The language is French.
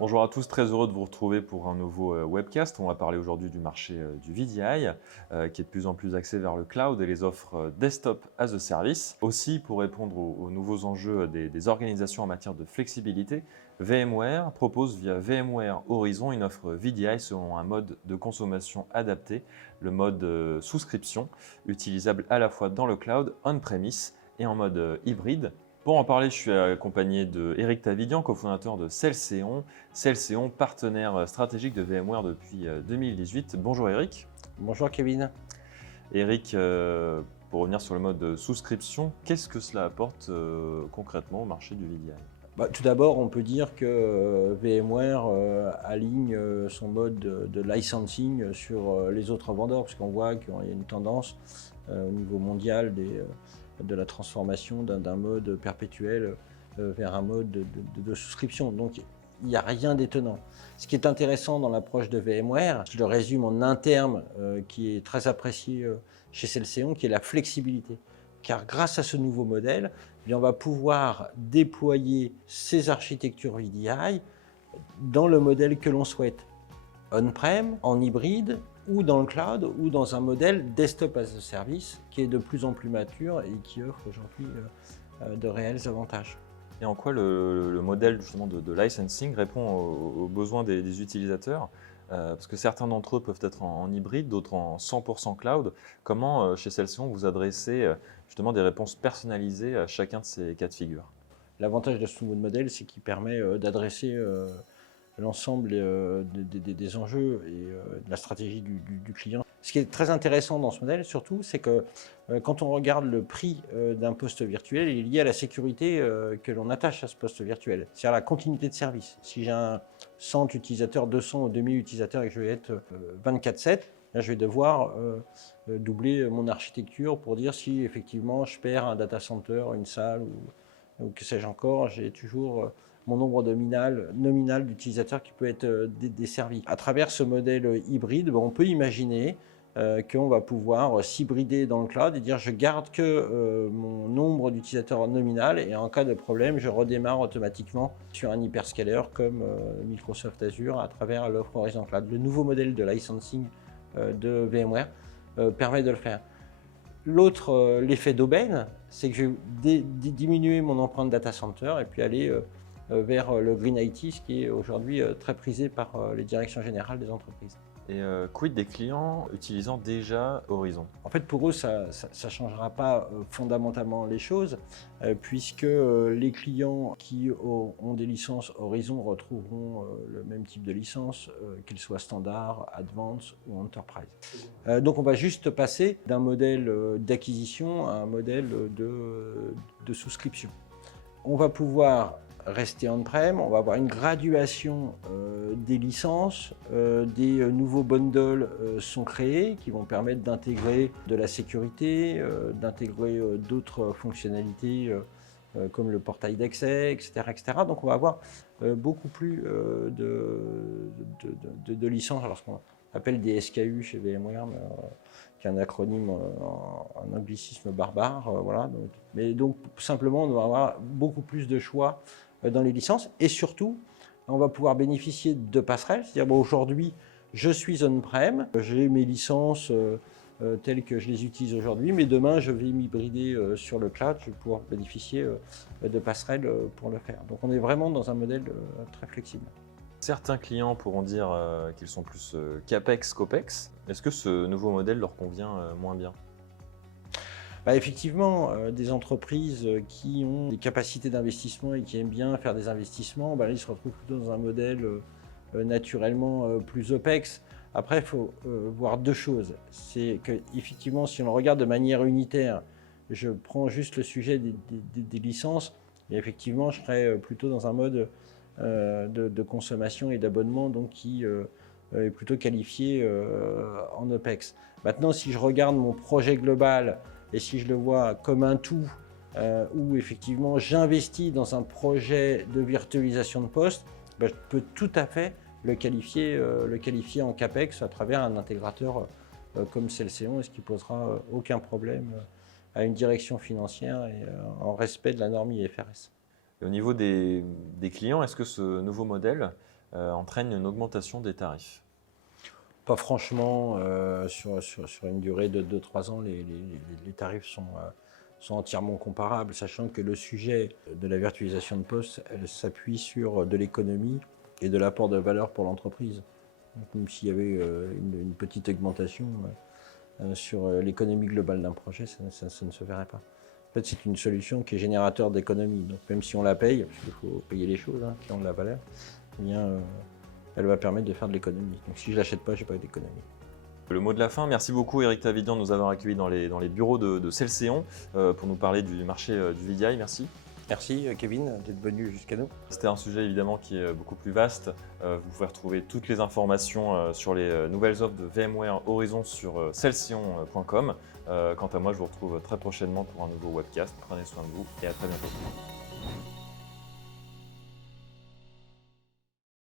Bonjour à tous, très heureux de vous retrouver pour un nouveau webcast. On va parler aujourd'hui du marché du VDI, qui est de plus en plus axé vers le cloud et les offres desktop as a service. Aussi, pour répondre aux nouveaux enjeux des organisations en matière de flexibilité, VMware propose via VMware Horizon une offre VDI selon un mode de consommation adapté, le mode souscription, utilisable à la fois dans le cloud, on-premise et en mode hybride. Pour en parler, je suis accompagné de Eric Tavidian, cofondateur de Celséon. Celséon, partenaire stratégique de VMware depuis 2018. Bonjour Eric. Bonjour Kevin. Eric, pour revenir sur le mode souscription, qu'est-ce que cela apporte concrètement au marché du VDI? Tout d'abord, on peut dire que VMware aligne son mode de licensing sur les autres vendeurs, parce qu'on voit qu'il y a une tendance au niveau mondial de la transformation d'un mode perpétuel vers un mode de souscription. Donc, il n'y a rien d'étonnant. Ce qui est intéressant dans l'approche de VMware, je le résume en un terme qui est très apprécié chez Celséon, qui est la flexibilité. Car grâce à ce nouveau modèle, on va pouvoir déployer ces architectures VDI dans le modèle que l'on souhaite, on-prem, en hybride, ou dans le cloud, ou dans un modèle desktop as a service qui est de plus en plus mature et qui offre aujourd'hui de réels avantages. Et en quoi le modèle justement de licensing répond aux besoins des utilisateurs? Parce que certains d'entre eux peuvent être en hybride, d'autres en 100% cloud. Comment, chez Celsion, vous adressez justement des réponses personnalisées à chacun de ces cas de figure? L'avantage de ce nouveau modèle, c'est qu'il permet d'adresser l'ensemble des enjeux et de la stratégie du client. Ce qui est très intéressant dans ce modèle, surtout, c'est que quand on regarde le prix d'un poste virtuel, il est lié à la sécurité que l'on attache à ce poste virtuel, c'est-à-dire la continuité de service. Si j'ai un 100 utilisateurs, 200 ou 2000 utilisateurs et que je vais être 24/7, là, je vais devoir doubler mon architecture pour dire si effectivement je perds un data center, une salle ou que sais-je encore, j'ai toujours mon nombre nominal d'utilisateurs qui peut être desservi. À travers ce modèle hybride, on peut imaginer qu'on va pouvoir s'hybrider dans le cloud et dire je garde que mon nombre d'utilisateurs nominal et en cas de problème, je redémarre automatiquement sur un hyperscaler comme Microsoft Azure à travers l'offre Horizon Cloud. Le nouveau modèle de licensing de VMware permet de le faire. L'autre, l'effet d'aubaine, c'est que je vais diminuer mon empreinte data center et puis aller vers le Green IT, ce qui est aujourd'hui très prisé par les directions générales des entreprises. Et quid des clients utilisant déjà Horizon? En fait, pour eux, ça ne changera pas fondamentalement les choses, puisque les clients qui ont des licences Horizon retrouveront le même type de licence, qu'ils soient standard, advance ou enterprise. Donc on va juste passer d'un modèle d'acquisition à un modèle de souscription. On va pouvoir rester on-prem, on va avoir une graduation des licences, des nouveaux bundles sont créés qui vont permettre d'intégrer de la sécurité, d'intégrer d'autres fonctionnalités comme le portail d'accès, etc., etc. Donc on va avoir beaucoup plus de licences, alors ce qu'on appelle des SKU chez VMware, mais, qui est un acronyme, un anglicisme barbare, voilà. Mais donc simplement on va avoir beaucoup plus de choix dans les licences et surtout on va pouvoir bénéficier de passerelles, c'est-à-dire aujourd'hui je suis on-prem, j'ai mes licences telles que je les utilise aujourd'hui, mais demain je vais m'hybrider sur le cloud, je vais pouvoir bénéficier de passerelles pour le faire. Donc on est vraiment dans un modèle très flexible. Certains clients pourront dire qu'ils sont plus CAPEX qu'OPEX. Est-ce que ce nouveau modèle leur convient moins bien? Effectivement, des entreprises qui ont des capacités d'investissement et qui aiment bien faire des investissements, ils se retrouvent plutôt dans un modèle naturellement plus OPEX. Après, il faut voir deux choses. C'est qu'effectivement, si on le regarde de manière unitaire, je prends juste le sujet des licences, et effectivement, je serais plutôt dans un mode de consommation et d'abonnement donc qui est plutôt qualifié en OPEX. Maintenant, si je regarde mon projet global et si je le vois comme un tout où effectivement j'investis dans un projet de virtualisation de poste, je peux tout à fait le qualifier en CAPEX à travers un intégrateur comme Celséon, et ce qui posera aucun problème à une direction financière et en respect de la norme IFRS. Et au niveau des clients, est-ce que ce nouveau modèle entraîne une augmentation des tarifs? Pas franchement, sur une durée de 2-3 ans, les tarifs sont entièrement comparables, sachant que le sujet de la virtualisation de poste, elle s'appuie sur de l'économie et de l'apport de valeur pour l'entreprise. Donc, même s'il y avait une petite augmentation sur l'économie globale d'un projet, ça ne se verrait pas. En fait, c'est une solution qui est générateur d'économie. Donc même si on la paye, parce qu'il faut payer les choses qui ont de la valeur, eh bien, elle va permettre de faire de l'économie. Donc si je ne l'achète pas, je n'ai pas d'économie. Le mot de la fin, merci beaucoup Eric Tavidian de nous avoir accueillis dans les bureaux de Celséon pour nous parler du marché du VDI, merci. Merci Kevin d'être venu jusqu'à nous. C'était un sujet évidemment qui est beaucoup plus vaste. Vous pouvez retrouver toutes les informations sur les nouvelles offres de VMware Horizon sur celsion.com. Quant à moi, je vous retrouve très prochainement pour un nouveau webcast. Prenez soin de vous et à très bientôt.